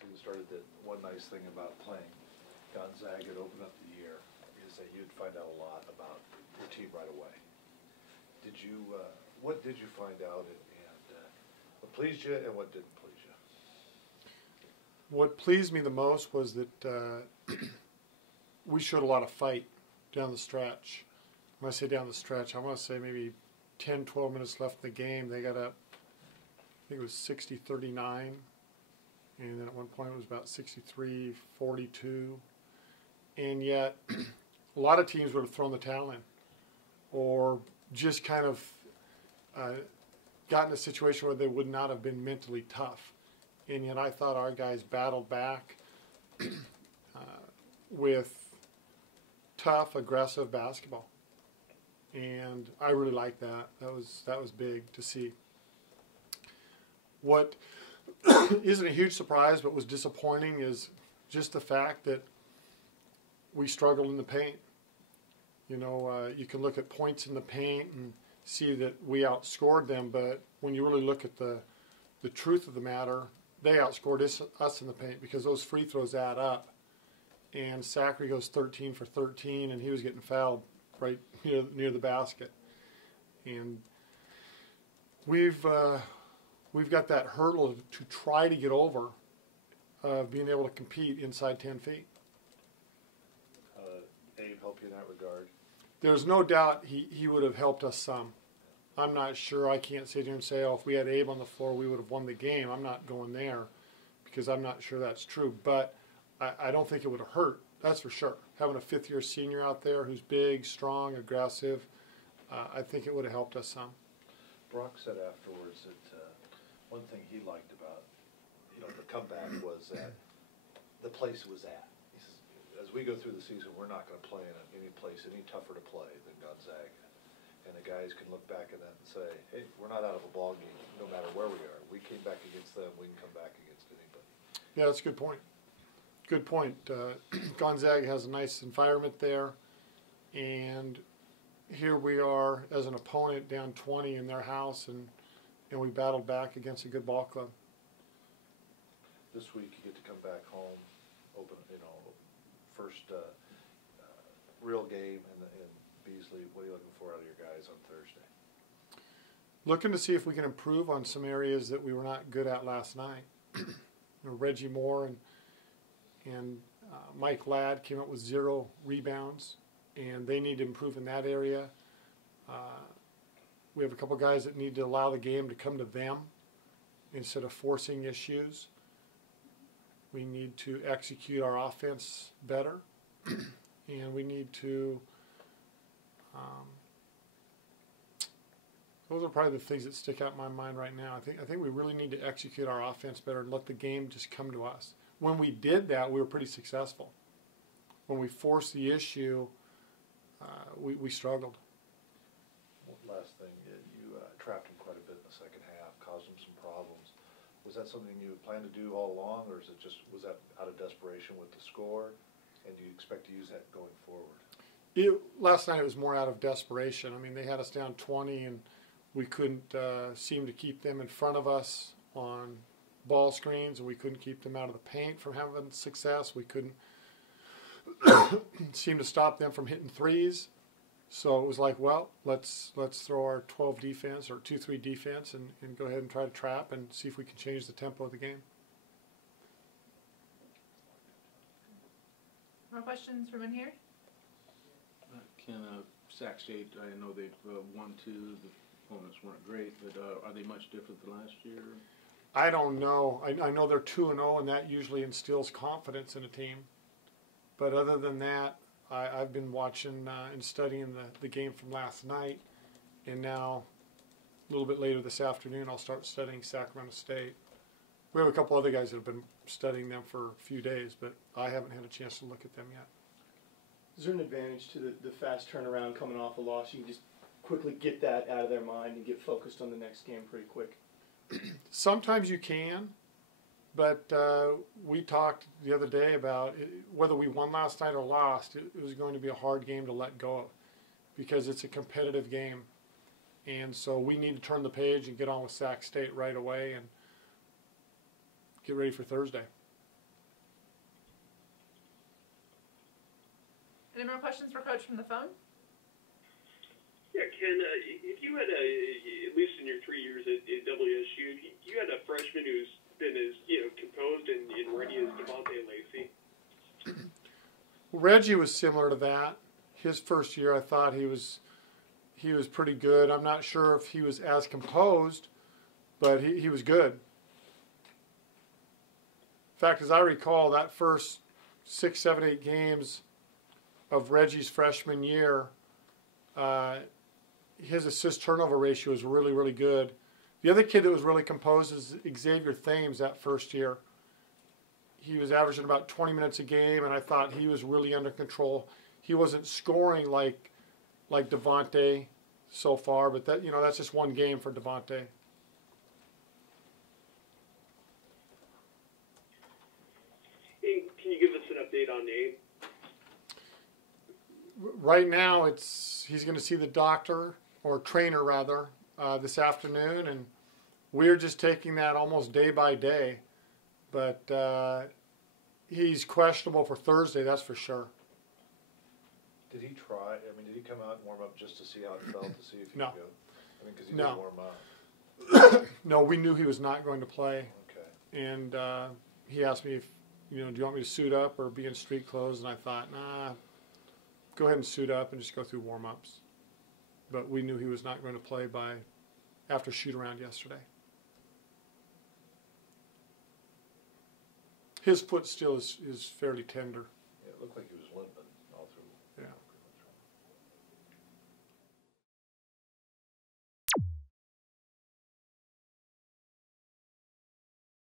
who started that one nice thing about playing Gonzaga to open up the year is that you'd find out a lot about your team right away. Did you, what did you find out, and what pleased you and what didn't please you? What pleased me the most was that we showed a lot of fight down the stretch. When I say down the stretch, I want to say maybe 10, 12 minutes left in the game. They got up, I think it was 60-39. And then at one point it was about 63-42. And yet, a lot of teams would have thrown the towel in or just kind of gotten a situation where they would not have been mentally tough. And yet I thought our guys battled back with tough, aggressive basketball. And I really liked that. That was big to see. What isn't a huge surprise but was disappointing is just the fact that we struggled in the paint. You know, you can look at points in the paint and see that we outscored them, but when you really look at the truth of the matter, they outscored us in the paint because those free throws add up. And Zachary goes 13 for 13, and he was getting fouled right near the basket. And we've got that hurdle to try to get over of being able to compete inside 10 feet. Abe helped you in that regard? There's no doubt he would have helped us some. I'm not sure. I can't sit here and say, oh, if we had Abe on the floor, we would have won the game. I'm not going there because I'm not sure that's true. But I don't think it would have hurt. That's for sure. Having a fifth-year senior out there who's big, strong, aggressive, I think it would have helped us some. Brock said afterwards that one thing he liked about the comeback was that the place it was at. He says, as we go through the season, we're not going to play in any place any tougher to play than Gonzaga. And the guys can look back at that and say, hey, we're not out of a ball game no matter where we are. We came back against them. We can come back against anybody. Yeah, that's a good point. Good point. Gonzaga has a nice environment there, and here we are as an opponent down 20 in their house, and we battled back against a good ball club. This week you get to come back home, open, first real game in Beasley. What are you looking for out of your guys on Thursday? Looking to see if we can improve on some areas that we were not good at last night. Reggie Moore and Mike Ladd came up with 0 rebounds, and they need to improve in that area. We have a couple guys that need to allow the game to come to them instead of forcing issues. We need to execute our offense better, and we need to those are probably the things that stick out in my mind right now. I think we really need to execute our offense better and let the game just come to us. When we did that, we were pretty successful. When we forced the issue, we struggled. One last thing, you trapped him quite a bit in the second half, caused him some problems. Was that something you planned to do all along, or was that out of desperation with the score? And do you expect to use that going forward? Last night it was more out of desperation. I mean, they had us down 20, and we couldn't seem to keep them in front of us on ball screens, and we couldn't keep them out of the paint from having success. We couldn't seem to stop them from hitting threes. So it was like, well, let's throw our 12 defense or 2-3 defense and go ahead and try to trap and see if we can change the tempo of the game. More questions from in here? Can Sac State, I know they've won 2, the opponents weren't great, but are they much different than last year? I don't know. I know they're 2-0, and that usually instills confidence in a team. But other than that, I've been watching and studying the game from last night, and now a little bit later this afternoon I'll start studying Sacramento State. We have a couple other guys that have been studying them for a few days, but I haven't had a chance to look at them yet. Is there an advantage to the fast turnaround coming off a loss? You can just quickly get that out of their mind and get focused on the next game pretty quick. Sometimes you can, but we talked the other day about whether we won last night or lost, it was going to be a hard game to let go of because it's a competitive game. And so we need to turn the page and get on with Sac State right away and get ready for Thursday. Any more questions for Coach from the phone? Yeah, Ken, if you had at least in your 3 years at WSU, if you had a freshman who's been as, composed and ready as Devontae Lacey. Reggie was similar to that. His first year, I thought he was pretty good. I'm not sure if he was as composed, but he was good. In fact, as I recall, that first 6, 7, 8 games of Reggie's freshman year, his assist turnover ratio was really, really good. The other kid that was really composed is Xavier Thames that first year. He was averaging about 20 minutes a game, and I thought he was really under control. He wasn't scoring like Devontae so far, but that's just one game for Devontae. Can you give us an update on Nate? Right now, he's going to see the doctor, or trainer rather, this afternoon, and we're just taking that almost day by day. But he's questionable for Thursday, that's for sure. Did he try? I mean, did he come out and warm up just to see how it felt, to see if he No. could go? I mean, because he No. didn't warm up. No, we knew he was not going to play, Okay. and he asked me if, do you want me to suit up or be in street clothes? And I thought, nah, go ahead and suit up and just go through warm-ups. But we knew he was not going to play after shoot-around yesterday. His foot still is fairly tender. Yeah, it looked like